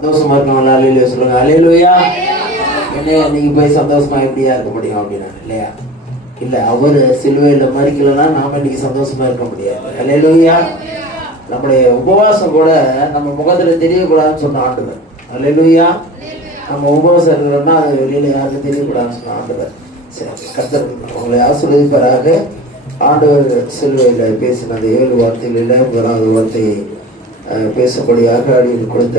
சந்தோஷமா இருக்கணும். அல்லேலூயா சொல்லுங்க. அல்லேலூயா. என்ன நீங்க போய் சந்தோஷமா எப்படியா இருக்க முடியும் அப்படின்னா இல்லையா? இல்ல, அவர் சிலுவையில் மறிக்கலன்னா நாம இன்னைக்கு சந்தோஷமா இருக்க முடியாது. அல்லேலூயா. நம்முடைய உபவாசம் கூட நம்ம முகத்துல தெரியக்கூடாதுன்னு சொன்ன ஆண்டவர். அல்லேலூயா. நம்ம உபவாசம் இருக்கிறோம்னா அது வெளியில யாருக்கும் தெரியக்கூடாதுன்னு சொன்ன ஆண்டவர். சரி, கர்த்தர் உங்களை ஆசீர்வதிப்பாராக. ஆண்டவர் சிலுவையில் பேசின அந்த 7 வார்த்தைகளில் 1வது வார்த்தையை பேசக்கூடியாக அடியில் கொடுத்த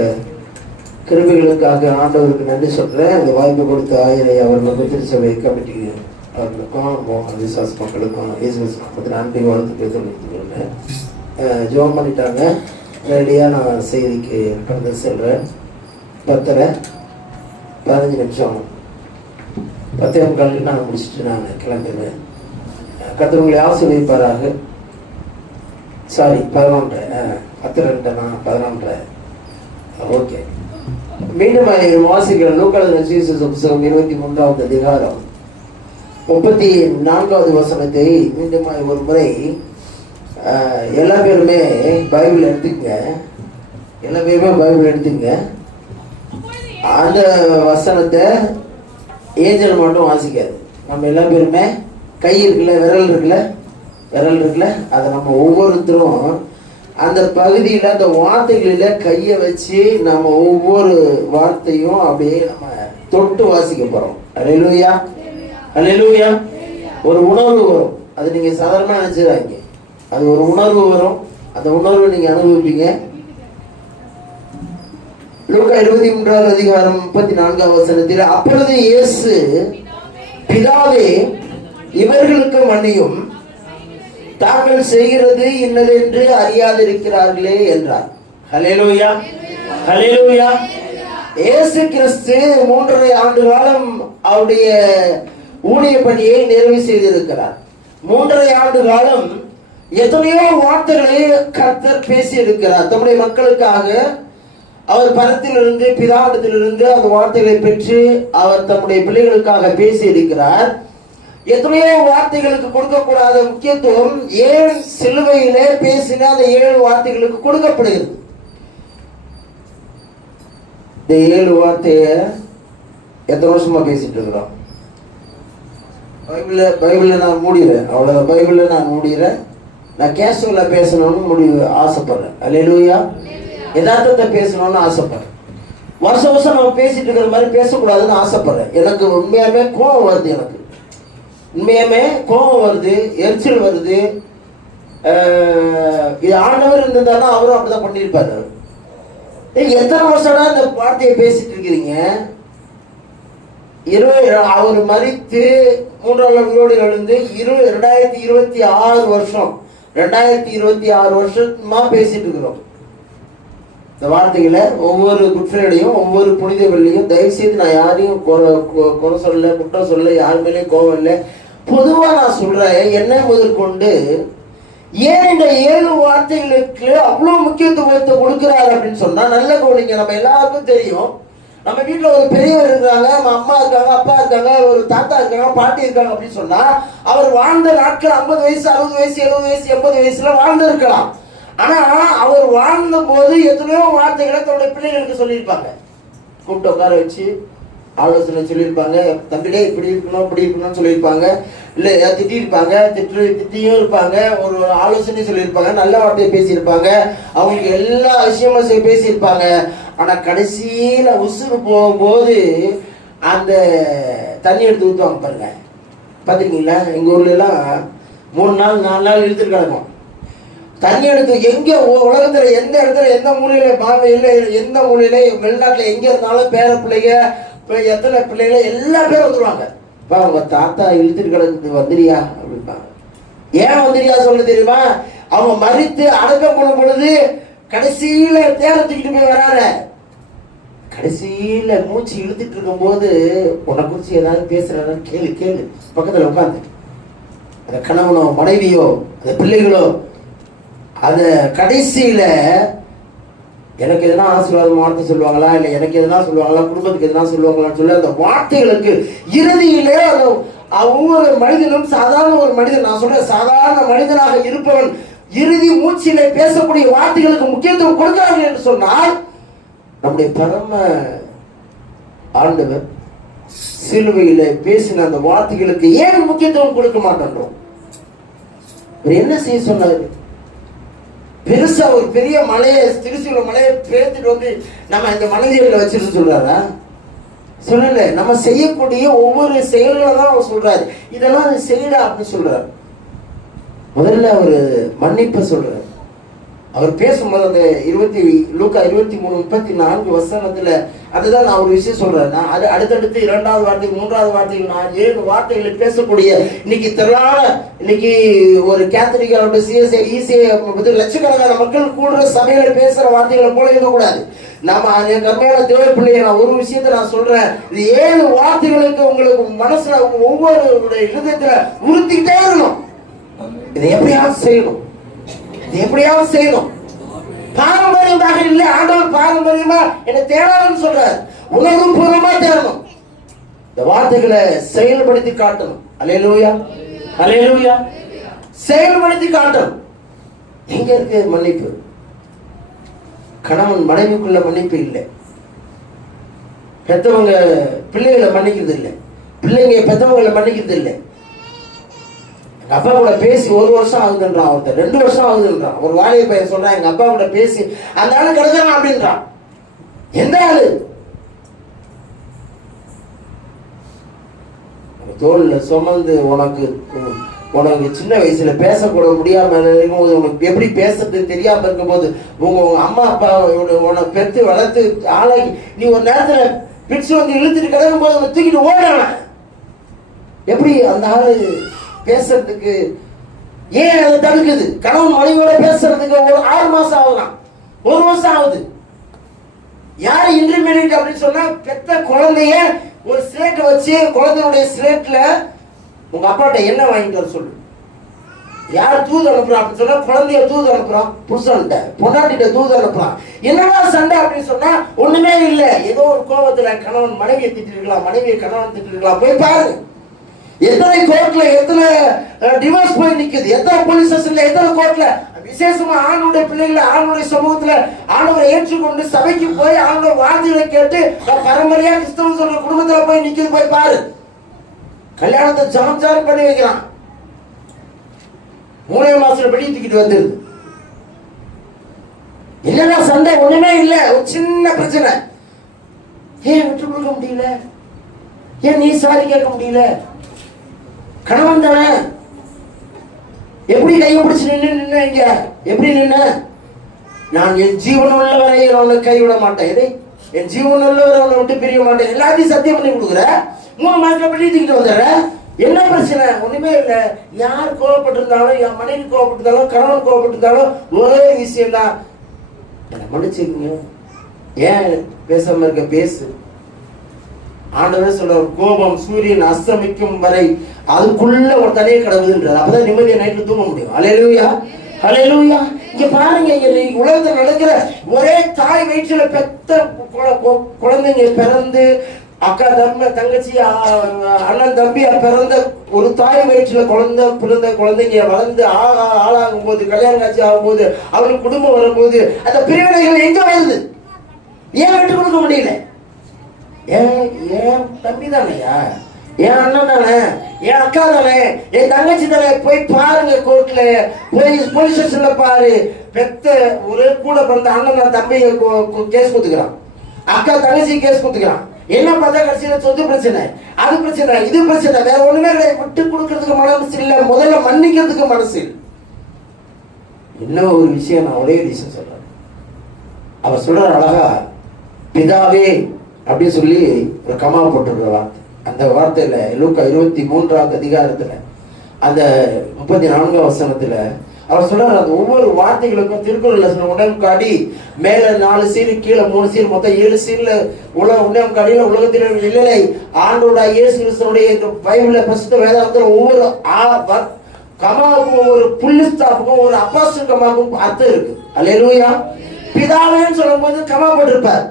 கிருபைகளுக்காக ஆண்டவருக்கு நன்றி சொல்கிறேன். அந்த வாய்ப்பு கொடுத்த ஆயரை அவர்கள் திருச்சபை கமிட்டி அவர்களுக்கும் விசுவாச மக்களுக்கும் இயேசு நன்றி வாழ்த்துக்களை தெரிவித்துக்கிறேன். ஜோம் பண்ணிட்டாங்க. நேரடியாக நான் செய்திக்கு கடந்து செல்கிறேன். 10:15 நிமிஷம் 10:15 நான் முடிச்சுட்டு நான் கிளம்புறேன். கர்த்தர் உங்களை ஆசீர்வதிப்பாராக. Sorry 11 10:2 okay. மீண்டும் வாசிக்கிற லூக்கா புத்தகம் 23வது அதிகாரம் 34வது வசனத்தை மீண்டும் ஒரு முறை எல்லா பேருமே பைபிள் எடுத்துக்கங்க. எல்லா பேருமே பைபிள் எடுத்துக்கங்க. அந்த வசனத்தை ஏஞ்சல் மட்டும் வாசிக்காது. நம்ம எல்லா பேருமே கை இருக்குல்ல, விரல் இருக்குல்ல, அதை நம்ம ஒவ்வொருத்தரும் அந்த பகுதியில் அந்த வார்த்தைகளில் கையை வச்சு நம்ம ஒவ்வொரு வார்த்தையும் அப்படியே நம்ம தொட்டு வாசிக்க போகிறோம். அல்லேலூயா. அல்லேலூயா. ஒரு உணர்வு வரும். அது நீங்கள் சாதாரணமாக நினச்சிடாங்க. அது ஒரு உணர்வு வரும். அந்த உணர்வை நீங்கள் அனுபவிப்பீங்க. லூக்கா 23வது அதிகாரம் 34வது வசனத்தில், அப்பொழுது இயேசு, பிதாவே இவர்களுக்கு மன்னியும், தாங்கள் செய்கிறது இன்னதென்று அறியாதிருக்கிறார்களே என்றார். ஹல்லேலூயா. ஹல்லேலூயா. இயேசு கிறிஸ்து 3.5 ஆண்டு காலம் அவருடைய ஊழிய பணியை நிறைவு செய்திருக்கிறார். 3.5 ஆண்டு காலம் எத்தனையோ வார்த்தைகளை கர்த்தர் பேசி இருக்கிறார். தம்முடைய மக்களுக்காக அவர் பரத்திலிருந்து பிதாவிடத்திலிருந்து அந்த வார்த்தைகளை பெற்று அவர் தம்முடைய பிள்ளைகளுக்காக பேசி இருக்கிறார். எத்தனையோ வார்த்தைகளுக்கு கொடுக்கக்கூடாத முக்கியத்துவம் ஏன் சிலுவையிலே பேசின அந்த 7 வார்த்தைகளுக்கு கொடுக்கப்படுகிறது. இந்த 7 வார்த்தைய எத்தனை வருஷமா பேசிட்டு இருக்கிறோம்? பைபிள்ல நான் மூடிறேன். அவ்வளவு பைபிள்ல நான் மூடிறேன். நான் கேஷுவலா பேசணும்னு ஆசைப்படுறேன். அல்லேலூயா. யதார்த்தத்தை பேசணும்னு ஆசைப்படுறேன். வருஷம் நம்ம பேசிட்டு இருக்கிற மாதிரி பேசக்கூடாதுன்னு ஆசைப்படுறேன். எனக்கு உண்மையாமே கோபம் வருது. எனக்கு உண்மையாமே கோபம் வருது, எரிச்சல் வருது. இது ஆண்டவர் இருந்திருந்தாலும் அவரும் அப்படிதான் பண்ணியிருப்பாரு. எத்தனை வருஷம்னா இந்த வார்த்தையை பேசிட்டு இருக்கிறீங்க? அவர் மரித்து 3ஆம் நாள் உயிரோடு எழுந்து 2026 வருஷம் 2026 வருஷமா பேசிட்டு இருக்கிறோம். இந்த வார்த்தைகளை ஒவ்வொரு குட் ஃப்ரைடேயும் ஒவ்வொரு புனித வெள்ளியும் தயவு செய்து நான் யாரையும் குறை சொல்ல, குற்றம் சொல்ல, யார் மேலேயும் கோபம் இல்லை. பொதுவாக நான் சொல்றேன், என்ன முதற்கொண்டு ஏன் இந்த 7 வார்த்தைகளுக்கு அவ்வளோ முக்கியத்துவத்தை கொடுக்குறாரு அப்படின்னு சொன்னா, நல்ல கவனிங்க. நம்ம எல்லாருக்கும் தெரியும், நம்ம வீட்டில் ஒரு பெரியவர் இருக்காங்க, நம்ம அம்மா இருக்காங்க, அப்பா இருக்காங்க, ஒரு தாத்தா இருக்காங்க, பாட்டி இருக்காங்க அப்படின்னு சொன்னா, அவர் வாழ்ந்த நாட்கள் 50 வயசு 60 வயசு 70 வயசு 80 வயசுல வாழ்ந்து இருக்கலாம். ஆனா அவர் வாழ்ந்த போது எத்தனையோ வார்த்தைகளை தன்னுடைய பிள்ளைகளுக்கு சொல்லியிருப்பாங்க. கூப்பிட்டு உட்கார வச்சு ஆலோசனை சொல்லியிருப்பாங்க. தம்பிலே இப்படி இருக்கணும் இப்படி இருக்கணும்னு சொல்லியிருப்பாங்க. இல்லை திட்டிருப்பாங்க, திட்டியும் இருப்பாங்க. ஒரு ஆலோசனை சொல்லியிருப்பாங்க. நல்ல வார்த்தையை பேசியிருப்பாங்க. அவங்களுக்கு எல்லா விஷயமும் பேசியிருப்பாங்க. ஆனா கடைசியில உசுறு போகும்போது அந்த தண்ணி எடுத்து ஊற்றுவாங்க பாருங்க. பார்த்துருக்கீங்களா? எங்க ஊர்ல எல்லாம் 3 நாள் 4 நாள் இழுத்துட்டு கிடக்கும். தண்ணி எடுத்து எங்க உலகத்துல எந்த இடத்துல எந்த மூலையில பாம்பையில எந்த மூலையில வெளிநாட்டுல எங்க இருந்தாலும் பேர பிள்ளைங்க எத்தனை பிள்ளைங்க எல்லா பேரும் வந்துருவாங்க. உங்க தாத்தா இழுத்துட்டு கிடக்குது, வந்துரியா அப்படின்பாங்க. ஏன் வந்துரியா சொல்ல தெரியுமா? அவங்க மறித்து அடக்கம் பண்ணும் பொழுது கடைசியில தேரத்துக்கிட்டு போய் வராங்க. கடைசியில மூச்சு இழுத்துட்டு இருக்கும் போது உன்னை குறிச்சு ஏதாவது பேசுறான்னு கேளு பக்கத்துல உட்காந்து. அந்த கணவனோ மனைவியோ அந்த பிள்ளைகளோ அந்த கடைசியில எனக்கு எதனா ஆசீர்வாதம் வார்த்தை சொல்லுவாங்களா, இல்லை எனக்கு எதனா சொல்லுவாங்களா, குடும்பத்துக்கு எதனா சொல்லுவாங்களான்னு சொல்லி அந்த வார்த்தைகளுக்கு இறுதியிலே அந்த ஒவ்வொரு மனிதனும் சாதாரண ஒரு மனிதன், நான் சொல்றேன் சாதாரண மனிதனாக இருப்பவன் இறுதி மூச்சிலே பேசக்கூடிய வார்த்தைகளுக்கு முக்கியத்துவம் கொடுக்கிறார்கள் என்று சொன்னால் நம்முடைய பரம ஆண்டவர் சிலுவையில பேசின அந்த வார்த்தைகளுக்கு ஏன் முக்கியத்துவம் கொடுக்க மாட்டோம்? என்ன செய்ய சொன்னாரு? பெருசா ஒரு பெரிய மலையை, திருச்சியில மலையை பேர்த்துட்டு வந்து நம்ம இந்த மனிதர்களை வச்சிருந்து சொல்றாரா? சொல்லல. நம்ம செய்யக்கூடிய ஒவ்வொரு செயல்களை தான் அவர் சொல்றாரு. இதெல்லாம் செய்யல அப்படின்னு சொல்றாரு. முதல்ல அவர் மன்னிப்ப சொல்றாரு. அவர் பேசும்போது அந்த லூக்கா 23:34 அதுதான் நான் ஒரு விஷயம் சொல்றேன். நான் அது அடுத்தடுத்து 2வது வார்த்தை 3வது வார்த்தைகள் நான் 7 வார்த்தைகளை பேசக்கூடிய இன்னைக்கு திரளான இன்னைக்கு ஒரு கேத்தலிக்காரோட சிஎஸ்ஐ இசிஐ லட்சக்கணக்கான மக்கள் கூடுற சபையில பேசுற வார்த்தைகளை போல இருக்கக்கூடாது. நம்ம என் கம்மியான தேவை பிள்ளைய நான் ஒரு விஷயத்த நான் சொல்றேன். இது 7 வார்த்தைகளுக்கு உங்களுக்கு மனசுல ஒவ்வொரு இருதயத்துல உறுத்திக்கிட்டே இருக்கணும். இதை எப்படியாவது செய்யணும், இதை எப்படியாவது செய்யணும். பாரம்பரியமாக இல்லை, ஆண்டவர் பாரம்பரியமா என்ன தேடாதுன்னு சொல்றாரு. உணர்வு பூர்வமா தேடணும். இந்த வார்த்தைகளை செயல்படுத்தி காட்டணும். அல்லேலூயா, அல்லேலூயா. செயல்படுத்தி காட்டணும். எங்க இருக்கு மன்னிப்பு? கணவன் மனைவிக்குள்ள மன்னிப்பு இல்லை. பெத்தவங்க பிள்ளைகளை மன்னிக்கிறது இல்லை, பிள்ளைங்க பெத்தவங்களை மன்னிக்கிறது இல்லை. அப்பா கூட பேசி 1 வருஷம் ஆகுதுன்றான், ஒருத்தர் 2 வருஷம் ஆகுதுன்றான். ஒரு வாலிப பையன் சொல்றான், எங்க அப்பா கூட பேசி அந்த ஆளு கிடக்கிறான் அப்படின்றான். எந்த ஆளு? தோல்ல சுமந்து உனக்கு சின்ன வயசுல பேசக்கூட முடியாம இருக்கும்போது, உனக்கு எப்படி பேசுறது தெரியாம இருக்கும்போது, உங்க அம்மா அப்பா உனக்கு பெற்று வளர்த்து ஆளாக்கி நீ ஒரு நேரத்துல பிடிச்சு வந்து இழுத்துட்டு கிடக்கும் போது தூக்கிட்டு ஓடுறான். எப்படி அந்த ஆளு பேசுறதுக்கு ஏன் அதை தடுக்குது? கணவன் மனைவியோட பேசுறதுக்கு ஒரு 6 மாசம் ஆகுதான், 1 வருஷம் ஆகுது. யாரு இன்டர்மீடியட் அப்படின்னு சொன்னா, பெத்த குழந்தைய ஒரு ஸ்லேட் வச்சு குழந்தையுடைய ஸ்லேட்ல உங்க அப்பாட்ட என்ன வாங்கிட்டு வர சொல்லு. யார் தூது அனுப்புறான் அப்படின்னு சொன்னா, குழந்தைய தூது அனுப்புறான், புருஷன்கிட்ட பொண்டாட்டிட்ட தூது அனுப்புறான். என்னடா சண்டை அப்படின்னு சொன்னா, ஒண்ணுமே இல்லை, ஏதோ ஒரு கோபத்துல கணவன் மனைவியை திட்டு இருக்கலாம், மனைவியை கணவன் திட்டு இருக்கலாம். போய் பாருங்க, எத்தனை கோர்ட்ல எத்தனை டிவோர்ஸ் போய் நிக்குது, எத்தனை போலீஸ் ஸ்டேஷன்ல, எத்தனை கோர்ட்ல. விசேஷமா ஆணுடைய பிள்ளைகளை ஆணுடைய சமூகத்துல ஆண்டவரை ஏற்றுக்கொண்டு சபைக்கு போய் ஆணுடைய வார்த்தைகளை கேட்டு பரம்பரையா கிறிஸ்தவ சொல்ற குடும்பத்துல போய் நிக்குது. போய் பாரு. கல்யாணத்தை ஜாம் பண்ணி வைக்கிறான், 3 மாசத்துல படி தூக்கிட்டு வந்துருது. என்னன்னா சண்டை ஒண்ணுமே இல்ல, ஒரு சின்ன பிரச்சனை. ஏன் விட்டு கொடுக்க முடியல? ஏன் நீ சாரி கேட்க முடியல? கணவன் தானே. எப்படி கையை பிடிச்சு நின்று இங்க எப்படி நின்ன? நான் என் ஜீவன் உள்ள வரை அவனை கைவிட மாட்டேன், என் ஜீவன் உள்ள வரை அவனை விட்டு பிரிய மாட்டேன். எல்லாத்தையும் சத்தியம் பண்ணி கொடுக்குற, 3 மாசத்துல படி தூக்கிட்டு வந்துடுற. என்ன பிரச்சனை? ஒண்ணுமே இல்லை. யார் கோவப்பட்டிருந்தாலும், என் மனைவி கோவப்பட்டிருந்தாலும், கணவன் கோவப்பட்டிருந்தாலும் ஒரே விஷயம் தான், மன்னிச்சுக்குங்க. ஏன் பேசாம இருக்க? பேசு. ஆண்டவர் சொல்ற, கோபம் சூரியன் அஸ்தமிக்கும் வரை அதுக்குள்ள ஒரு தனியை கிடக்குதுன்றது. அப்பதான் நிம்மதியை நைட்ல தூங்க முடியும். அல்லேலூயா, அல்லேலூயா. இங்க பாருங்க, இங்க உலகத்துல நடக்கிற ஒரே தாய் வயிற்றுல பெத்த குழந்தைங்க பிறந்து, அக்கா தங்கச்சி அண்ணன் தம்பி பிறந்த ஒரு தாய் வயிற்றுல பிறந்த குழந்தைங்க வளர்ந்து ஆளாகும் போது, கல்யாணம் காட்சி ஆகும் போது, அவங்களுக்கு குடும்பம் வரும்போது அந்த பிரிவினைகள் எங்க வருது? ஏன் விட்டு கொடுக்க முடியல? ஏன் தம்பி தானையா, என் அண்ணன் தானே, என் அக்கா தானே, என் தங்கச்சி தானே. போய் பாருங்க, கோர்ட்ல போய் போலீஸ் ஸ்டேஷன்ல பாரு. பெத்த ஒரு கூட பிறந்த அண்ணன் தம்பி கேஸ் கொடுத்துக்கிறான், அக்கா தங்கச்சி கேஸ் கொடுத்துக்கிறான். என்ன பார்த்தா கடைசியில சொத்து பிரச்சனை, அது பிரச்சனை, இது பிரச்சனை. வேற ஒண்ணுமே கிடையாது. விட்டு கொடுக்கறதுக்கு மனசு இல்ல, முதல்ல மன்னிக்கிறதுக்கு மனசு. இன்னும் ஒரு விஷயம், நான் ஒரே விஷயம் சொல்றேன். அவர் சொல்றாரு அழகா, பிதாவே அப்படின்னு சொல்லி ஒரு கமா போட்டுருக்கிற வார்த்தை. அந்த வார்த்தையில லூக்கா 23வது அதிகாரத்துல அந்த 34வது வசனத்துல அவர் சொல்றாரு, அந்த ஒவ்வொரு வார்த்தைகளுக்கும் திருக்குறள்ல சொன்ன உடன்காடி மேல 4 சீல், கீழே 3 சீல், மொத்தம் 7 சீல்ல உடன்காடியில உலகத்தில் இல்லை. ஆண்டோட இயேசு கிறிஸ்துவுடைய பைபிள்ல பரிசுத்த வேதாகத்துல ஒவ்வொரு கமாவுக்கும் ஒவ்வொரு புள்ளி ஸ்டாப்புக்கும் ஒரு அப்போஸ்தலர் கமாவுக்கும் அர்த்தம் இருக்கு. அல்லேலூயா. பிதாவேன்னு சொல்லும் போது கமா போட்டிருப்பார்.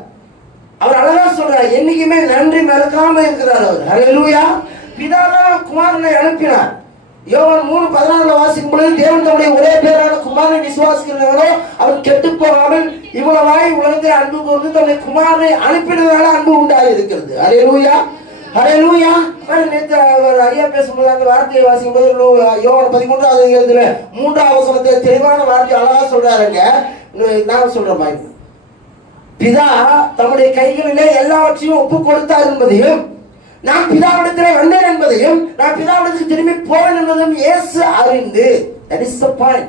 அவர் அழகா சொல்றார், என்னைக்குமே நன்றி மறக்காம இருக்கிறார் அவர். அல்லேலூயா. பிதாதான் குமாரனை அனுப்பினார். யோவான் 3:16 வாசிக்கும் பொழுது, தேவன் தம்முடைய ஒரே பேரான குமாரனை விசுவாசிக்கிறவர்களோ அவன் கெட்டு போகாமல் இவ்வளவாய் உலகத்தை அன்பு கூர்ந்து தம்முடைய குமாரனை அனுப்பினதால அன்பு உண்டாகி இருக்கிறது. அல்லேலூயா, அல்லேலூயா. நேற்று அவர் ஐயா பேசும்போது அந்த வார்த்தையை வாசிக்கும் போது யோவான் 13வது அதிகாரத்துல 3வது வசனத்தை தெளிவான வார்த்தை அழகா சொல்றாருங்க. நான் சொல்றேன் பாருங்க. பிதா தம்முடைய கைகளிலே எல்லாவற்றையும் ஒப்பு கொடுத்தார் என்பதையும், நான் பிதாவிடத்திலே வந்தேன் என்பதையும், நான் பிதாவிடத்துக்கு திரும்பி போவேன் என்பதையும் இயேசு அறிந்து, that is the point.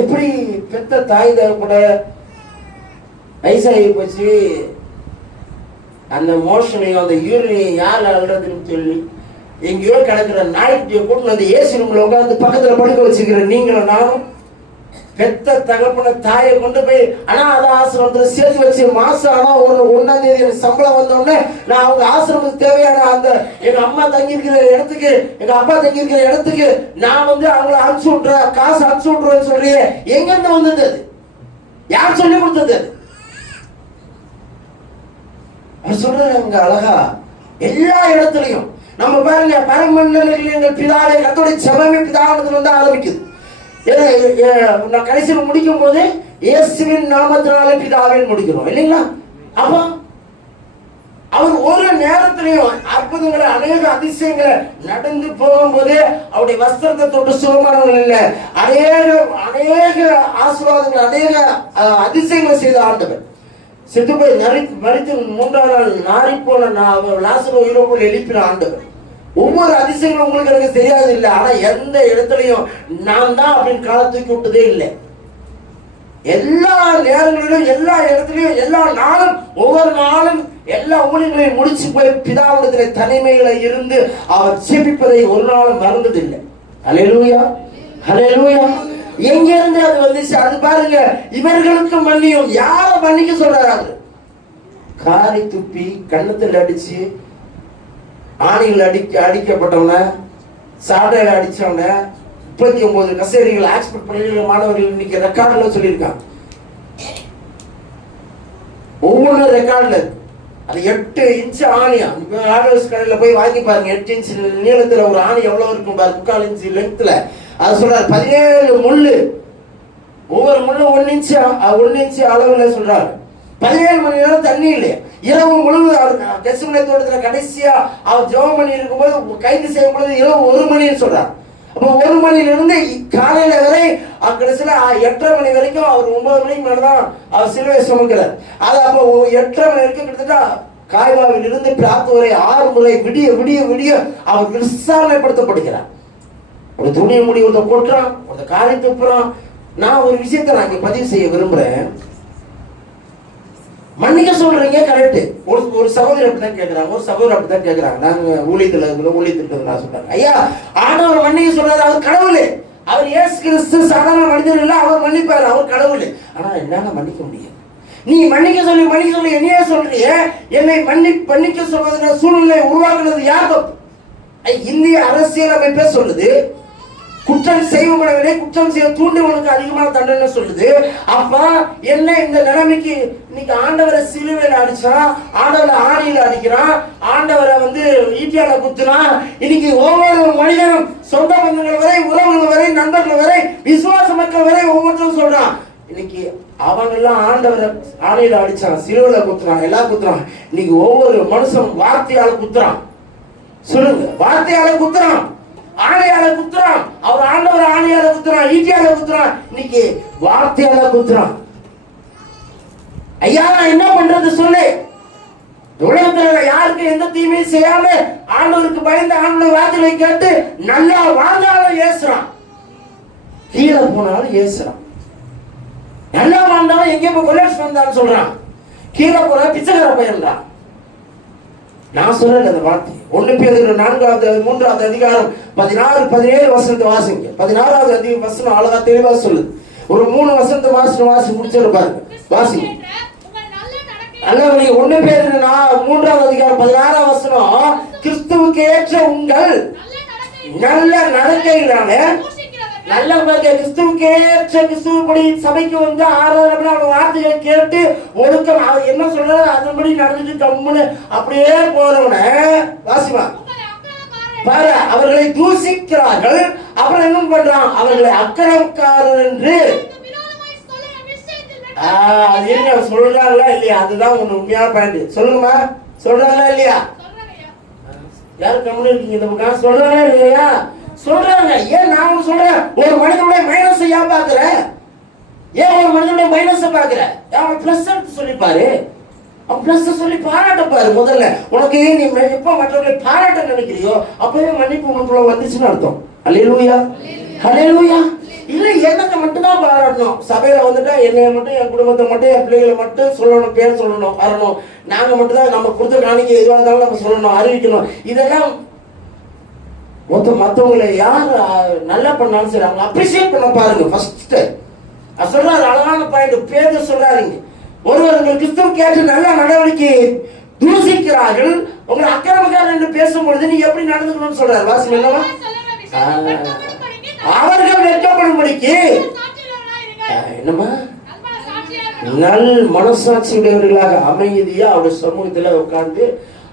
எப்படி பெத்த தாய் தகப்பட வயசாகி போச்சு, அந்த மோஷனையும் அந்த யூரினையும் யார் அழுறதுன்னு சொல்லி எங்கேயோ கிடக்கிற நாய்க்குட்டியை கூட்டு அந்த ஏசி ரூம்ல உட்காந்து பக்கத்துல படுக்க வச்சுக்கிற நீங்களும் நானும் பெத்த தகப்பன தாயை கொண்டு போய் அனாதை ஆசிரமத்துல சேர்த்து வச்சு மாசம் ஆனா 1ஆம் தேதி எனக்கு சம்பளம் வந்தோடனே நான் அவங்க ஆசிரமத்துக்கு தேவையான அந்த எங்க அம்மா தங்கி இருக்கிற இடத்துக்கு, எங்க அப்பா தங்கி இருக்கிற இடத்துக்கு நான் வந்து அவங்கள அனுப்பிச்சு விட்டுறேன், காசு அனுப்பிச்சு விட்டுருவேன்னு சொல்றியே, எங்க இருந்து வந்தது? அது யார் சொல்லி கொடுத்தது? அவர் சொல்றாரு அங்க அழகா எல்லா இடத்துலயும் நம்ம பாருங்க, பரமண்டலங்களில் எங்கள் பிதாவை கர்த்தருடைய ஜெபமே பிதாவிடத்துல வந்து ஆரம்பிக்குது. நான் கடைசியில் முடிக்கும் போது இயேசுவின் நாமத்தினாலே பிதாவின் முடிக்கிறோம் இல்லைங்களா? அப்போ அவர் ஒரு நேரத்திலையும் அற்புதங்களை அநேக அதிசயங்களை நடந்து போகும்போது அவருடைய வஸ்திரத்தை தொட்டு சுகமானவர்கள் இல்லை, அநேக ஆசீர்வாதங்கள் அநேக அதிசயங்களை செய்த ஆண்டவர். செத்து போய் மரித்து 3ஆம் நாள் நாரி போன லாசரு உயிரோடு எழுப்பின ஆண்டவர். ஒவ்வொரு அதிசயங்களும் உங்களுக்கு எனக்கு தெரியாது இல்லை, ஆனா எந்த இடத்துலையும் நான் தான் அப்படின்னு காலத்துக்கு விட்டதே இல்லை. எல்லா நேரங்களிலும் எல்லா இடத்துலையும் எல்லா நாளும் ஒவ்வொரு நாளும் எல்லா ஊழியங்களையும் முடிச்சு போய் பிதாவிடத்திலே தனிமைகளை இருந்து அவர் ஜெபிப்பதை ஒரு நாளும் மறந்ததில்லை. அல்லேலூயா, அல்லேலூயா. எங்க இருந்து அது வந்துச்சு? அது பாருங்க, இவர்களுக்கு மன்னியும். யார மன்னிக்க சொல்றாரு? காரி துப்பி கண்ணத்தில் அடிச்சு ஆணிகள் அடிக்கப்பட்டவன, சாட்டையில அடிச்சவன, 39 கசேரிகள் ஆக்ஸ்போர்ட் பள்ளியில மாணவர்கள் இன்னைக்கு ரெக்கார்டுல சொல்லியிருக்காங்க. ஒவ்வொரு ரெக்கார்டுல அது 8 இன்ச்சு ஆணியா. ஆர்டர்ஸ் கடையில போய் வாங்கி பாருங்க, 8 இன்ச்சு நீளத்துல ஒரு ஆணி எவ்வளவு இருக்கும் பாரு, 3/4 இன்ச்சு லென்த்ல. அது சொல்றாரு 17 முள்ளு, ஒவ்வொரு முள்ளு 1 இன்ச்சு அளவுல சொல்றாரு. 17 மணி நேரம் தண்ணி இல்லையா, இரவு முழுவதும். அவர் கெசுமலை தோட்டத்துல கடைசியா அவர் ஜெபம் பண்ணி இருக்கும்போது கைது செய்யும் பொழுது இரவு 1 மணின்னு சொல்றாரு. அப்போ 1 மணிலிருந்து காலையில வரை கடைசியில 8:30 மணி வரைக்கும் அவர் 9 மணிக்கு மேலதான் அவர் சிலுவை சுமக்கிறார். அது அப்போ 8:30 மணி வரைக்கும் கிட்டத்தட்ட காய்வாவில் இருந்து பிராத்து வரை 6 முறை விடிய விடிய விடிய அவர் விசாரணைப்படுத்தப்படுகிறார். ஒரு துணியை முடி ஒருத்த கொட்டுறான், ஒருத்த காலை துப்புறான். நான் ஒரு விஷயத்தை நான் இங்க பதிவு செய்ய விரும்புறேன். மன்னிக்க சொல்றீங்க கரெக்ட். ஒரு சகோதரி அப்படிதான் கேட்கிறாங்க, ஒரு சகோதரி அப்படிதான் கேட்கிறாங்க. நாங்க ஊழியத்தில் நான் சொல்றாங்க, ஐயா ஆண்டவர் மன்னிக்க சொல்றாரு, அவர் கடவுள், அவர் இயேசு கிறிஸ்து சாதாரண மனிதர் இல்ல, அவர் மன்னிப்பாரு, அவர் கடவுள். ஆனா என்னால மன்னிக்க முடியாது. நீ மன்னிக்க சொல்லி என்னையே சொல்றிய, என்னை மன்னிக்க சொல்வதற்கு சூழ்நிலை உருவாக்குனது யார் தப்பு? இந்திய அரசியலமைப்பே சொல்லுது, குற்றம் செய்வனை குற்றம் செய்ய தூண்டுவனுக்கு அதிகமான தண்டனை சொல்லுது. அப்ப என்ன இந்த நிலைமைக்கு இன்னைக்கு ஆண்டவரை சிலுவையில அடிச்சான், ஆண்டவரை ஆணியில அடிக்கிறான், ஆண்டவரை வந்து ஈட்டியால குத்துனா, இன்னைக்கு ஒவ்வொரு மனிதனும் சொந்த பந்தங்கள் வரை, உறவுகள் வரை, நண்பர்கள் வரை, விசுவாச மக்கள் வரை ஒவ்வொன்றும் சொல்றான். இன்னைக்கு அவங்க எல்லாம் ஆண்டவரை ஆணையில அடிச்சான், சிலுவையில குத்துறான், எல்லாம் குத்துறான். இன்னைக்கு ஒவ்வொரு மனுஷன் வார்த்தையால குத்துறான். சொல்லுங்க, வார்த்தையால குத்துறான், ஆணையால குத்துறான். அவர் ஆண்டவர் ஆணையால குத்துறான், ஈட்டியால குத்துறான், இன்னைக்கு வார்த்தையால குத்துறான். ஐயா நான் என்ன பண்றது சொல்லு? உலகத்துல யாருக்கு எந்த தீமையும் செய்யாம ஆண்டவருக்கு பயந்து ஆண்டவர் வார்த்தைகளை கேட்டு நல்லா வாழ்ந்தாலும் ஏசுறான், கீழே போனாலும் ஏசுறான். நல்லா வாழ்ந்தாலும் எங்கே போய் கொள்ளடிச்சு வந்தாலும் சொல்றான், கீழே போன பிச்சைக்கார பையன்றான். நான் சொல்லல அந்த வார்த்தை. 1 பேதுரு 3வது அதிகாரம் 16-17 வசனத்தை வாசிங்க. 16வது வசனம் அழகா தெளிவா சொல்லுது. ஒரு 3 வசனத்தை வாசி முடிச்சிருப்பாரு, வாசிங்க. அல்ல 1 பேதுரு 3வது அதிகாரம் 16வது வசனம், கிறிஸ்துவுக்கு ஏற்ற உங்கள் நல்ல நடக்கையினால, நல்ல கிறிஸ்துவுக்கு ஏற்ற கிறிஸ்துவப்படி சபைக்கு வந்து ஆராதனை அவங்க வார்த்தைகளை கேட்டு ஒழுக்கம் அவர் என்ன சொல்றாரு அதன்படி நடந்துட்டு கம்முன்னு அப்படியே போறவன வாசிமா. பாரு, அவர்களை தூசிக்கிறார்கள். அப்புறம் என்ன பண்றான்? அவர்களை அக்கிரமக்காரர் என்று சொல்றாங்களா இல்லையா? அதுதான் உண்மையான பாயிண்ட். சொல்லுங்கம்மா, சொல்றாங்களா இல்லையா? யாரு கம்முனு இருக்கீங்க? இந்த பக்கம் சொல்றாங்களா இல்லையா? சொல்றாங்க. ஏன் நான் சொல்றேன், ஒரு மனிதனுடைய மைனஸ் ஏன் பாக்குற? ஏன் ஒரு மனிதனுடைய மைனஸ் பாக்குற? அவன் பிளஸ் எடுத்து சொல்லிப்பாரு. அவன் பிளஸ் சொல்லி பாராட்டப்பாரு. முதல்ல உனக்கு நீ எப்ப மற்றவர்களை பாராட்ட நினைக்கிறியோ அப்பவே மன்னிப்பு உனக்குள்ள வந்துச்சுன்னு அர்த்தம். அல்லேலூயா, அல்லேலூயா. இல்ல எனக்கு மட்டும் தான் பாராட்டணும். சபையில வந்துட்டா என்னைய மட்டும், என் குடும்பத்தை மட்டும், என் பிள்ளைகளை மட்டும் சொல்லணும், பேர் சொல்லணும், வரணும். நாங்க மட்டும் தான் நம்ம கொடுத்த காணிக்கை எதுவாக இருந்தாலும் நம்ம சொல்லணும், அறிவிக்கணும். இதெல்லாம் மற்றவங்களை யார் நல்லா பண்ணாலும் சரி அவங்க அப்ரிசியேட் பண்ண பாருங்க. ஃபர்ஸ்ட் சொல்றாரு, அழகான பாயிண்ட். பேர் சொல்றாருங்க, ஒருவர் கிறிஸ்துவ கேட்டு நல்ல நடவடிக்கை தூசிக்கிறார்கள், உங்களை அக்கிரமக்காரர் என்று பேசும்பொழுது நீ எப்படி நடந்துக்கணும்னு சொல்றாரு. வாசி என்னவா? அவர்கள் வெட்கப்படும்படிக்கு என்னமா நல் மனசாட்சி உடையவர்களாக அமைதியா அவருடைய சமூகத்துல உட்கார்ந்து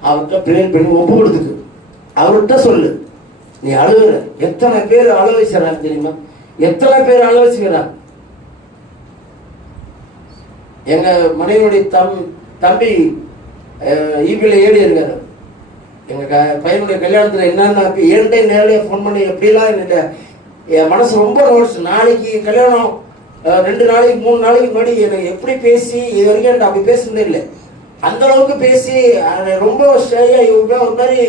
அவர்கிட்ட பிரேயர் பண்ணி ஒப்பு கொடுத்துக்கு. அவர்கிட்ட சொல்லு, நீ அழுகுற. எத்தனை பேர் அழ வச்சுறாங்க தெரியுமா? எத்தனை பேர் அழ வச்சுக்கிறாங்க. எங்க மனைவியுடைய தம்பி ஈபில ஏடி இருக்காரு. எங்க பையனுடைய கல்யாணத்துல என்னன்னா ஏன்டே நேரடியா போன் பண்ணி எப்படிலாம் என் மனசு ரொம்ப நோட்ஸ். நாளைக்கு கல்யாணம், 2 நாளைக்கு 3 நாளைக்கு முன்னாடி எனக்கு எப்படி பேசி இது வரைக்கும் அப்படி பேசுனதே இல்லை. அந்த அளவுக்கு பேசி ரொம்ப ஒரு மாதிரி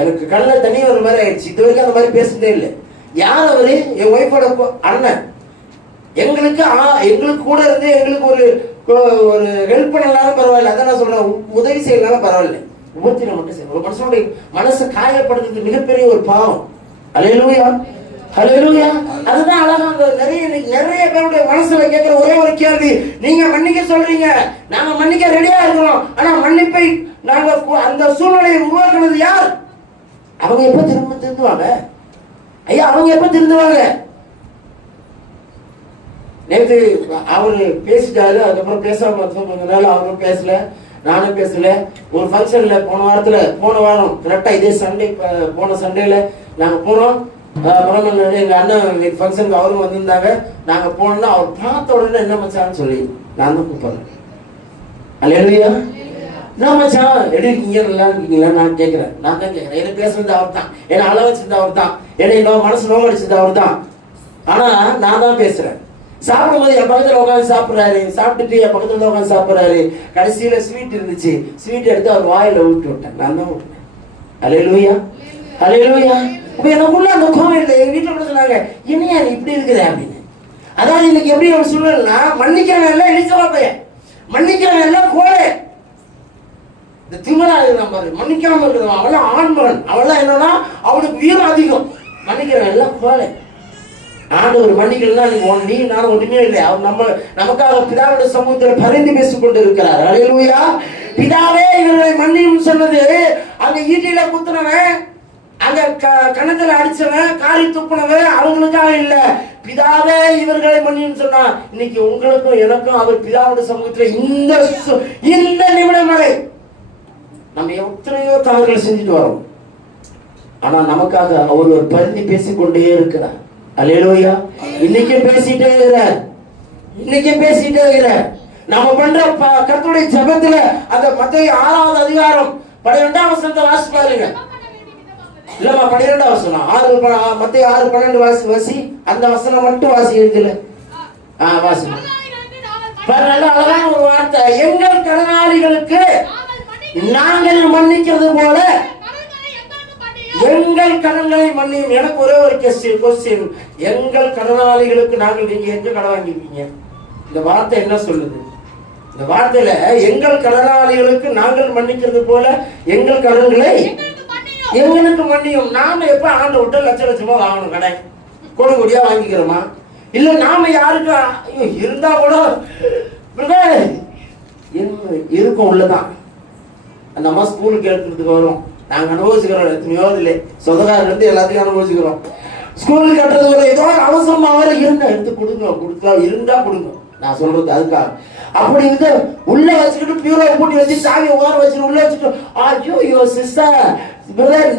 எனக்கு கண்ணில் தண்ணி ஒரு மாதிரி ஆயிடுச்சு. இது வரைக்கும் அந்த மாதிரி பேசுனதே இல்லை. யார் அவரு? என் ஒய்ஃபோட அண்ணன். எங்களுக்கு கூட இருந்து எங்களுக்கு ஒரு ஹெல்ப் பண்ணலாலும் பரவாயில்ல. அதான் நான் சொல்றேன், உதவி செய்யலாம் பரவாயில்ல. உபத்திரம் மட்டும் செய்யணும். ஒரு மனுஷனுடைய மனசை காயப்படுறது மிகப்பெரிய ஒரு பாவம். அல்லேலூயா, அல்லேலூயா. அதுதான் அழகா நிறைய பேருடைய மனசுல கேட்கிற ஒரே ஒரு கேள்வி, நீங்க மன்னிக்க சொல்றீங்க, நாங்க மன்னிக்க ரெடியா இருக்கிறோம். ஆனா மன்னிப்பை நாங்க அந்த சூழ்நிலையை உருவாக்குனது யார்? அவங்க எப்ப திருந்துவாங்க? ஐயா, அவங்க எப்ப திருந்துவாங்க? நேற்று அவரு பேசிட்டாரு, அதுக்கப்புறம் பேசாம சொன்னதுனால அவரும் பேசல, நானும் பேசல. ஒரு ஃபங்க்ஷன்ல போன வாரம் கரெக்டா இதே சண்டே, போன சண்டேல நாங்க போனோம். எங்க அண்ணன் ஃபங்க்ஷனுக்கு அவரும் வந்திருந்தாங்க. நாங்க போனோம்னா அவர் பார்த்த உடனே என்ன மச்சான்னு சொல்லி நான் தான் கூப்பிடுறேன். அல்லேலூயா. என்ன மச்சான் எப்படி இருக்கீங்க, நல்லா இருக்கீங்களா நான் கேட்கிறேன். நான் தான் கேட்கிறேன். என்ன பேசுறது அவர் தான், என்னை அள வச்சிருந்த அவர் தான், என்னை மனசு நோக்கடிச்சது அவர் தான். ஆனா நான் தான் பேசுறேன். சாப்பிடும்போது என் பக்கத்துல உட்காந்து சாப்பிடுறாரு, சாப்பிட்டுட்டு என் பக்கத்துல உட்காந்து சாப்பிடுறாரு. கடைசியில ஸ்வீட் இருந்துச்சு, ஸ்வீட் எடுத்து அவர் வாயில ஊட்டி விட்டேன். நான் தான் விட்டேன். அல்லேலூயா, அல்லேலூயா. இப்ப எனக்குள்ள அந்த கோவம் இல்லை. எங்க வீட்டுல கூட சொன்னாங்க, என்னையா நீ இப்படி இருக்கிற அப்படின்னு. அதாவது இன்னைக்கு எப்படி ஒரு சூழல்னா, மன்னிக்கிறவன் எல்லாம் இழிச்சவா பையன், மன்னிக்கிறவன் எல்லாம் கோழை. இந்த திமிரா இருக்கிறான் பாரு, மன்னிக்காம இருக்கிறவன் அவெல்லாம் ஆண்மகன். அவெல்லாம் என்னன்னா அவனுக்கு வீரம் அதிகம். மன்னிக்கிறவன் எல்லாம் கோழை. ஆண்டவர் மன்னிக்கலாம், நீ நான் ஒண்ணுமே இல்லை. அவர் நமக்காக பிதாவுடைய சமூகத்தில் பரிந்து பேசிக் கொண்டு இருக்கிறார். அல்லேலூயா. பிதாவே இவர்களை மன்னியும் சொன்னது, அங்க ஈட்டியில குத்துனவன், அங்க கணத்துல அடிச்சவன், காரி துப்புனவன் அவங்களுக்காக இல்ல. பிதாவே இவர்களை மன்னியும் சொன்னா, இன்னைக்கு உங்களுக்கும் எனக்கும் அவர் பிதாவுடைய சமூகத்துல இந்த நிமிடம் வரை நம்ம எத்தனையோ தவறுகளை செஞ்சுட்டு வரோம். ஆனா நமக்காக அவர் ஒரு பரிந்து பேசிக்கொண்டே இருக்கிறார். அல்லேலூயா. இன்னைக்கு பேசிட்டே இருக்கிறார், இன்னைக்கு பேசிட்டே இருக்கிறார். நம்ம பண்ற கர்த்தருடைய ஜெபத்துல அந்த மத்தேயு 6வது அதிகாரம் 12ஆம் வசனத்தை வாசி பாருங்க. இல்லம்மா 12ஆம் வசனம், மத்தேயு 6:12 வாசி. அந்த வசனம் மட்டும் வாசி இருக்குல்ல, வாசி. நல்ல அழகான ஒரு வார்த்தை, எங்கள் கடனாளிகளுக்கு நாங்கள் மன்னிக்கிறது போல எங்கள் கடன்களை மன்னியும். எனக்கு ஒரே ஒரு கொஸ்டின், எங்கள் கடனாளிகளுக்கு நாங்கள், நீங்க எங்க கடன் வாங்கிருக்கீங்க? இந்த வார்த்தை என்ன சொல்லுது? இந்த வார்த்தையில எங்கள் கடனாளிகளுக்கு நாங்கள் மன்னிக்கிறது போல எங்கள் கடன்களை எங்களுக்கு மன்னியும். நாம எப்ப ஆண்டு விட்டு லட்சமா வாங்கணும், கடன் கொடு கொடியா வாங்கிக்கிறோமா? இல்ல நாம யாருக்கு இருந்தா கூட இருக்கும் உள்ளதான். அந்த அம்மா ஸ்கூலுக்கு எடுக்கிறதுக்கு வரும், நாங்க அனுபவிச்சுக்கிறோம். எத்தனையோ இல்லை, சொந்தக்காரர் இருந்து எல்லாத்தையும் அனுபவிச்சுக்கிறோம். ஸ்கூலுக்கு கட்டுறது ஒரு ஏதோ அவசரமா வர இருந்தா எடுத்து கொடுத்தா இருந்தா கொடுங்க. நான் சொல்றது அதுக்காக. அப்படி இருந்து உள்ள வச்சுக்கிட்டு பியூரோ பூட்டி வச்சு சாவியை உட்கார வச்சுட்டு உள்ள வச்சுட்டு, ஐயோ சிஸ்டர்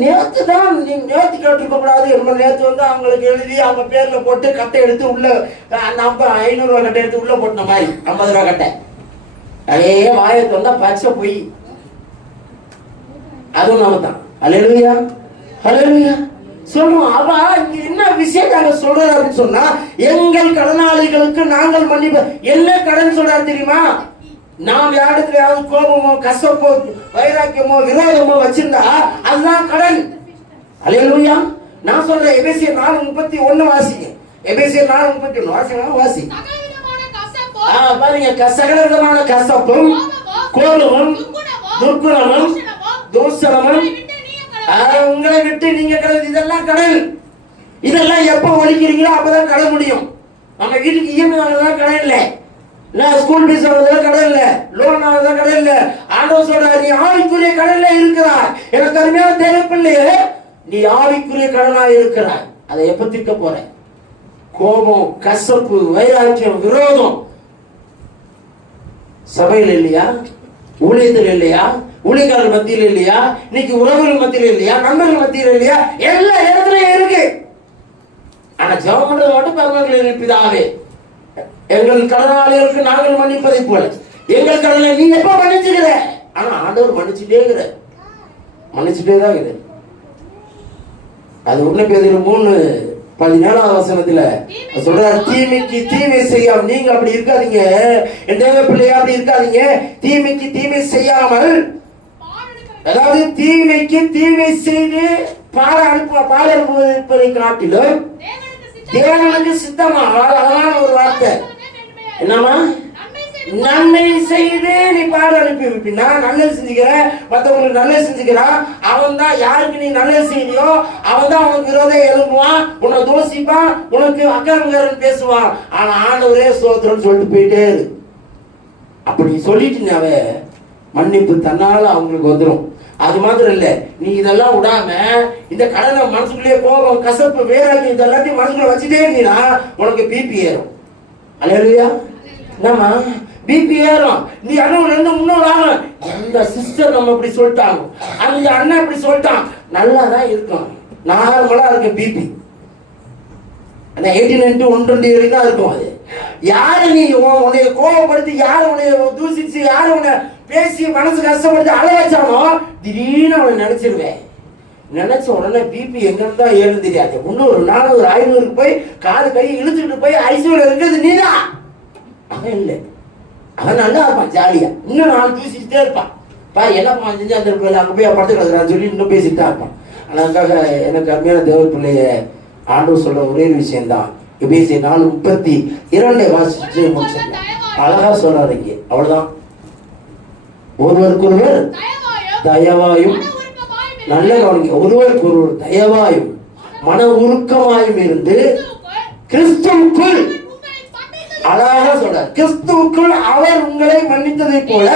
நேத்து தான் நீங்க நேத்து கேட்டிருக்க கூடாது. என்ன நேத்து வந்து அவங்களுக்கு எழுதி அவங்க பேர்ல போட்டு கட்டை எடுத்து உள்ள நம்ம 500 ரூபாய் கட்டை எடுத்து உள்ள போட்ட மாதிரி 50 ரூபாய் கட்டை அதே வாயத்து வந்தா பச்சை பொய். அதுவும் நாம தான். ஹல்லேலூயா ஹல்லேலூயா சொல்லுவோம். அவ இங்க என்ன விஷயம் நாங்க சொல்றது அப்படின்னு சொன்னா, எங்கள் கடனாளிகளுக்கு நாங்கள் மன்னிப்பு. என்ன கடன் சொல்றாரு தெரியுமா? நாம் யாரிடத்துலயாவது கோபமோ கசப்போ வைராக்கியமோ விரோதமோ வச்சிருந்தா அதுதான் கடன். ஹல்லேலூயா. நான் சொல்றேன் எபேசியர் 4:31 வாசிங்க. எபேசியர் 4:31 வாசி. பாருங்க, சகல விதமான கசப்பும் கோபமும் துர்க்குணமும் தூஷணமும் உங்களை விட்டு நீங்க கடன். இதெல்லாம் கடன். இதெல்லாம் எப்ப ஒழிக்கிறீங்களோ அப்பதான் கடன் முடியும். நம்ம வீட்டுக்கு இஎம்ஐ வாங்கதான் கடன் இல்லை, ஸ்கூல் ஃபீஸ் வாங்குறதுல கடன் இல்ல, லோன் வாங்குறதுல கடன் இல்ல. ஆண்டவர் சொல்ற, நீ ஆவிக்குரிய கடன்ல இருக்கிறாய். எனக்கு அருமையான தேவைப்பில்லையே, நீ ஆவிக்குரிய கடனா இருக்கிறாய். அதை எப்ப தீர்க்க போற? கோபம், கசப்பு, வைராக்கியம், விரோதம் சபையில் இல்லையா? ஊழியத்தில் இல்லையா? ஊழியக்காரர் மத்தியில் இல்லையா? இன்னைக்கு உறவுகள் மத்தியில் இல்லையா? நண்பர்கள் மத்தியில் இல்லையா? எல்லா இடத்துலயும் இருக்கு. ஆனா ஜெபம் பண்றது மட்டும் பரமங்களின் பிதாவே, எங்கள் கடனாளிகளுக்கு நாங்கள் மன்னிப்பதை போல எங்கள் கடனை நீ எப்ப மன்னிச்சுக்கிற? ஆனா ஆண்டவர் மன்னிச்சுட்டே இருக்கிற, மன்னிச்சுட்டே தான் இருக்குது. அது 1 பேதுரு 3:17 வசனத்துல சொல்றாரு, தீமைக்கு தீமை செய்யாம. நீங்க அப்படி இருக்காதீங்க, என் தேவ பிள்ளையா, அப்படி இருக்காதீங்க. தீமைக்கு தீமை செய்யாமல், அதாவது தீமைக்கு தீமை செய்து பாடற்பதை காட்டிலும் தேவனுக்கு சித்தமா. அழகான ஒரு வார்த்தை. என்னமா? நன்மை செய்து நீ பாட அனுப்பி வைப்பினா, நல்லது செஞ்சுக்கிற, மற்றவங்களுக்கு நல்லது செஞ்சுக்கிறான், அவன் தான் யாருக்கு நீ நல்லது செய்யறியோ அவன் தான் உனக்கு விரோதம் எழுப்புவான், உன்னை தோசிப்பான், உனக்கு அக்கறங்கரன் பேசுவான். ஆனா ஆண்டவரே ஸ்தோத்திரம்னு சொல்லிட்டு போயிட்டே இரு. அப்படி சொல்லிட்டு மன்னிப்பு தன்னால அவங்களுக்கு வந்துடும். அது மாத்திரம் இல்ல, நீ இதெல்லாம் விடாம இந்த கடனை மனசுக்குள்ளேயே கோபம் கசப்பு வேறாக்கி இதெல்லாத்தையும் மனசுக்குள்ள வச்சுட்டே இருந்தீங்கன்னா உனக்கு பிபி ஏறும். அல்லேலூயா. என்னமா பிபி ஏறும்? நீ அண்ணன் இருந்து முன்னோர் ஆகும். அந்த சிஸ்டர் நம்ம இப்படி சொல்லிட்டாங்க, அந்த அண்ணன் இப்படி சொல்லிட்டான், நல்லா தான் இருக்கும், நார்மலா இருக்கு பிபி. 89 to 120 வரைக்கும் தான் இருக்கும். அது யாரு நீ உன்னை கோபப்படுத்தி, யாரு உன்னை தூசிச்சு, யாரு உன்னை பேசி மனசு கஷ்டப்படுத்தி அழ வச்சானோ திடீர்னு அவனை நினைச்சிருவேன். நினைச்ச உடனே பிபி எங்க இருந்தா ஏழுன்னு தெரியாது. 300 400 500 போய் காது கை இழுத்துட்டு போய் ஐசியூல இருக்கிறது நீதான். அவன் இல்லை, அவன் நல்லா இருப்பான், ஜாலியா இன்னும் 4 தூசிட்டே இருப்பான். என்னப்பா செஞ்சு அந்த அங்க போய் படுத்து கிடக்குறான்னு சொல்லி இன்னும் பேசிட்டு தான் இருப்பான். அதுக்காக எனக்கு அருமையான தேவ பிள்ளைய ஆண்டவர் சொல்ற ஒரே விஷயம்தான். எபேசியர் 4:32 வாசிச்சு அழகா சொல்றாரு இங்க. அவ்வளவுதான். ஒருவருக்கொருவர் தயவாயும், நல்ல கவனிங்க, ஒருவருக்கொருவர் தயவாயும் மன உருக்கமாயும் இருந்து கிறிஸ்துவுக்குள், அழகா சொல்றார், கிறிஸ்துவுக்குள் அவர் உங்களை மன்னித்ததை போல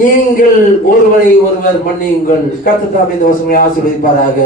நீங்கள் ஒருவரை ஒருவர் மன்னியுங்கள். கர்த்தர் தாமே இந்த வசனங்களை ஆசீர்வதிப்பாராக.